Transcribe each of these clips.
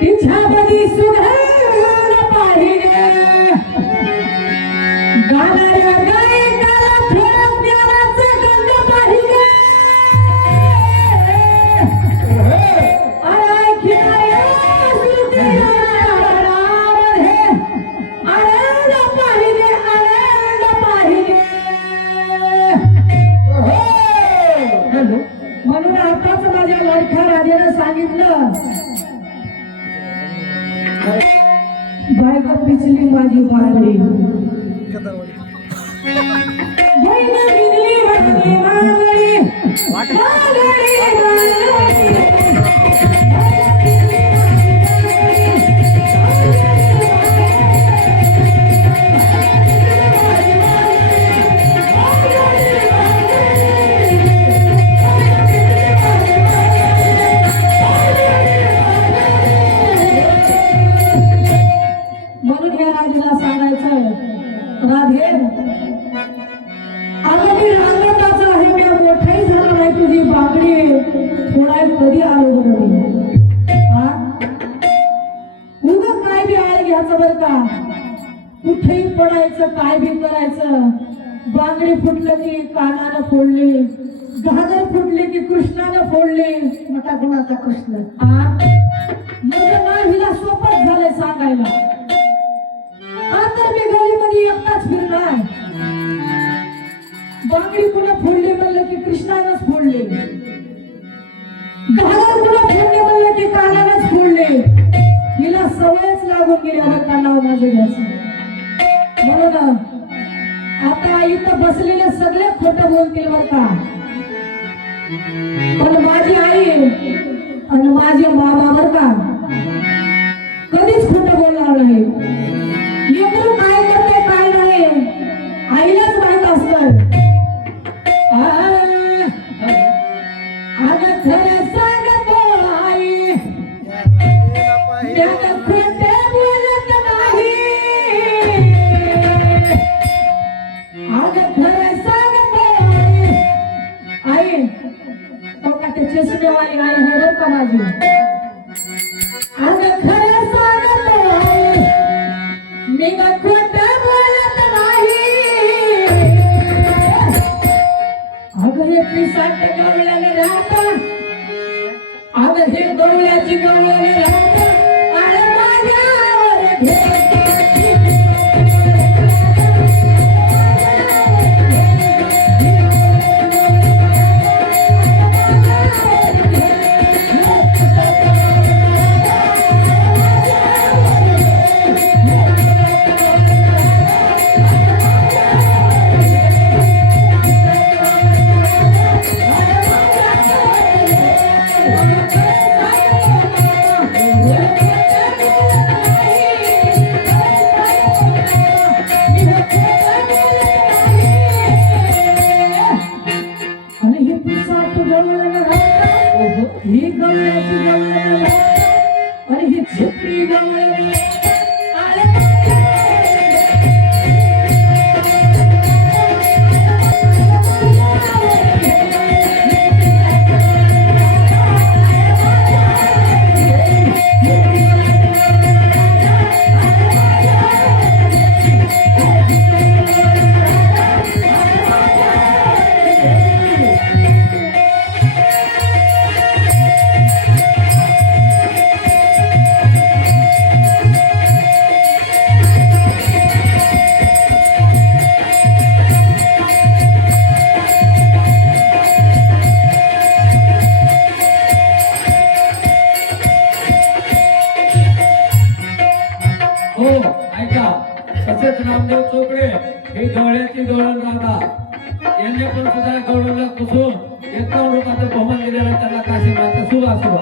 तिच्यामध्ये सुधार पाहिजे गाणाऱ्या गायकाला थोडं ज्ञानाचं गंध पाहिजे ऐकणाऱ्या श्रुतीमध्ये आनंद पाहिजे आनंद पाहिजे म्हणून आताच माझ्या लाडक्या राजाने सांगितलं बायको पिचली माझी बाळली बहिण बिजली वाजली मांगडी मांगडी म्हणून या राजाला सांगायचं राधे अगं मी रांगताच आहे मी मोठाही झाला नाही तुझी बागडी थोडा कधी आलो बरं मी हा उगा काय बी आळ घ्यायचं बरं का कुठेही पडायचं काय बी करायचं बांगडी फुटलं की कानानं फोडली घागर फुटली की कृष्णानं फोडली मोठा गुणाचा कृष्ण हा म्हणजे ना हिला सोपच झालंय सांगायला तर मी गलीमध्ये एकटाच फिरणार बांगडी कुणा फोडली म्हणलं की कृष्णानंच फोडली घागर कुणा फोडली म्हणलं की कानानंच फोडली हिला सवयच लागून गेली आता कानावर माझं घ्यायचं म्हणून आता इथं बसलेले सगळे खोटं बोलतील बरं का पण माझी आई आणि माझे मामा बरं का कधीच खोटं बोलणार नाही लेकरू काय करते काय नाही आईलाच माहित असतं अगं खरं सांगतो आई त्यानं खोटे बोलत नाही अगं खरं सांगतो आई तो का ते चष्मेवाली आई आहे बरं का माझी अगं खरं सांगतो आई मी का खोटं बोलत नाही अगं हे पिसाट गवळ्याने राहत अगं हे गवळ्याची गवळ्याने राहत अरे माझ्यावर ही गवळ्याची गवळ्याने आणि ही छिपरी गवळ्याने तसेच रामदेव चोपडे हे गवळ्याची गवळण राधा यांनी पण सुद्धा गवळणला पुसून 51 रुपयाचं बहुमान दिलेलं त्यांना काशी माता सुवा सुवा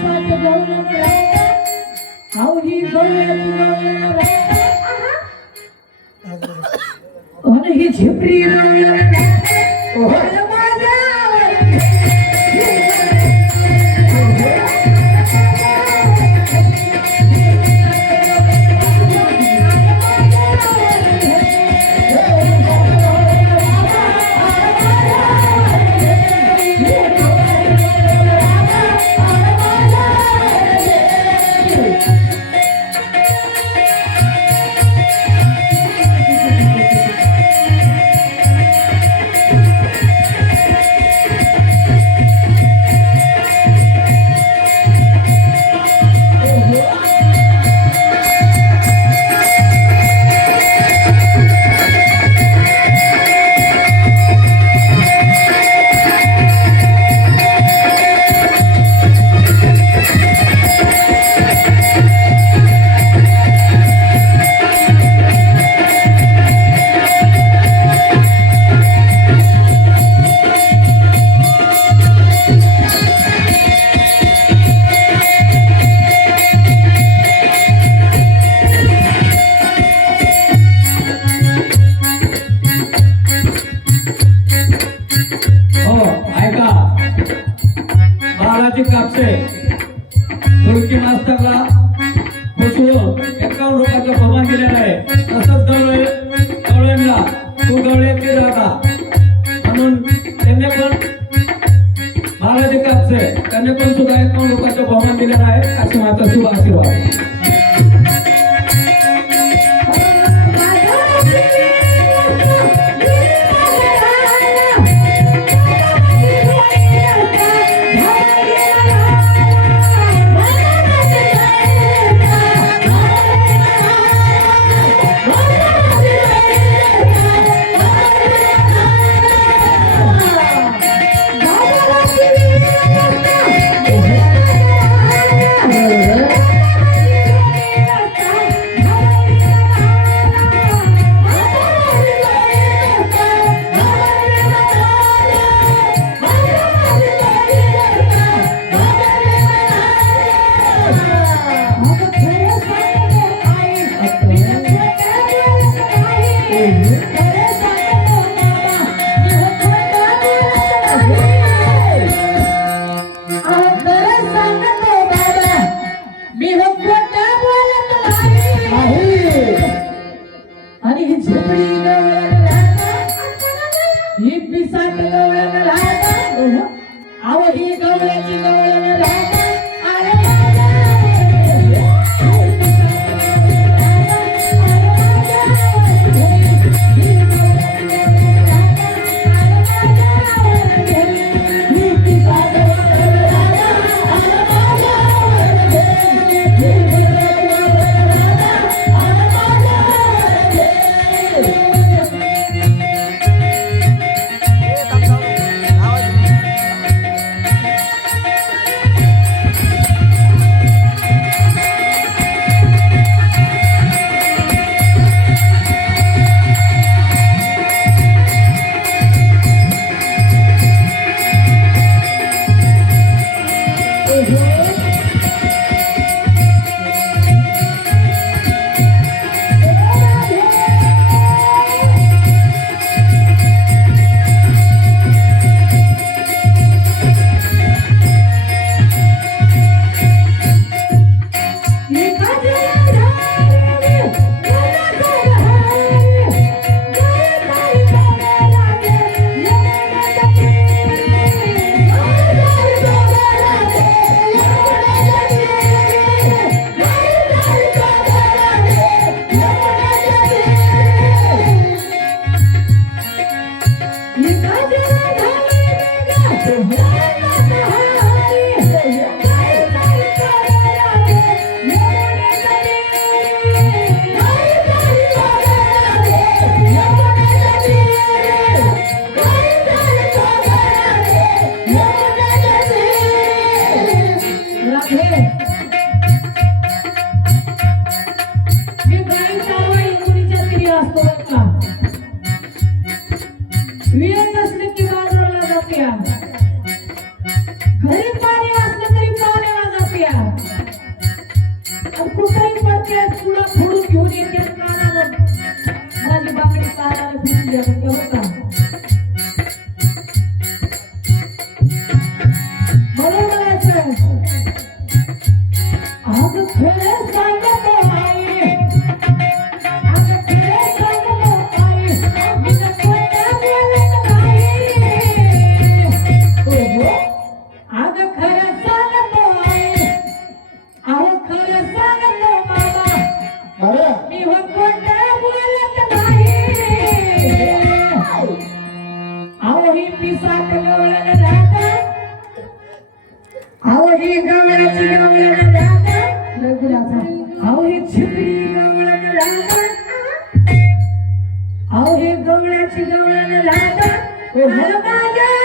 पिसाट गवळण राहता अहो ही गवळ्याची गवळण राहता आणि ही झिपरी गवळण राहता अरे माझ्यावर बालाजी कापसे तुर्की मास्तरला फसवून 51 रुपयाचा बहुमान दिलेला आहे. तसंच गवळणला तू गवळ्याची जागा म्हणून त्यांनी पण बालाजी कापसे त्यांनी पण सुद्धा 51 रुपयाचा बहुमान दिलेला आहे. अशी माझा शुभ आशीर्वाद. आणि ही झोपडी गवळण राहता ही पिसाट गवळण राहता अहो ही गवळ्याची गवळण राहता अरे घरी पाणी असलं तरी पाण्याला जाते गवळण राहत माझ्या